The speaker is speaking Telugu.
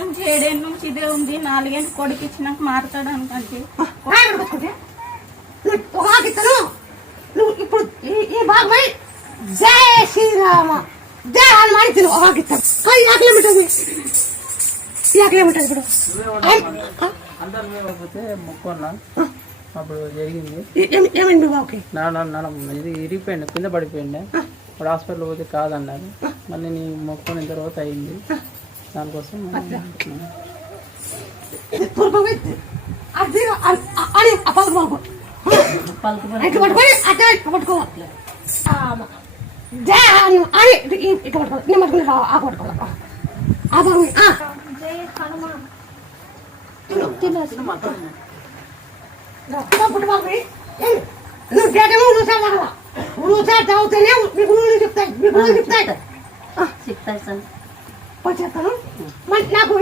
నుంచి 7 ఏళ్ళ నుంచి ఇదే ఉంది. 4 ఏళ్ళు కొడుకు ఇచ్చినాక మారుతాడు అనుకంటే నువ్వు ఇప్పుడు ఈ బాబాయ్ జై శ్రీరామ జై హనుమాన్ తిను ఆగిస్తాను. ఇప్పుడు మొక్కున్నా అప్పుడు జరిగింది. ఏమైంది బాబుకి? ఇది ఇరిగిపోయింది, కింద పడిపోయింది. ఇప్పుడు హాస్పిటల్ పోతే కాదన్నారు. మళ్ళీ నీ మొక్కుని ఇంత రోజు అయింది. దానికోసం నువ్వు డేటేమో నువ్వు చదువుతానే మీకు చెప్తాయి, మీకు చెప్తాయి చెప్తాయి సార్ చెప్తాను. నాకు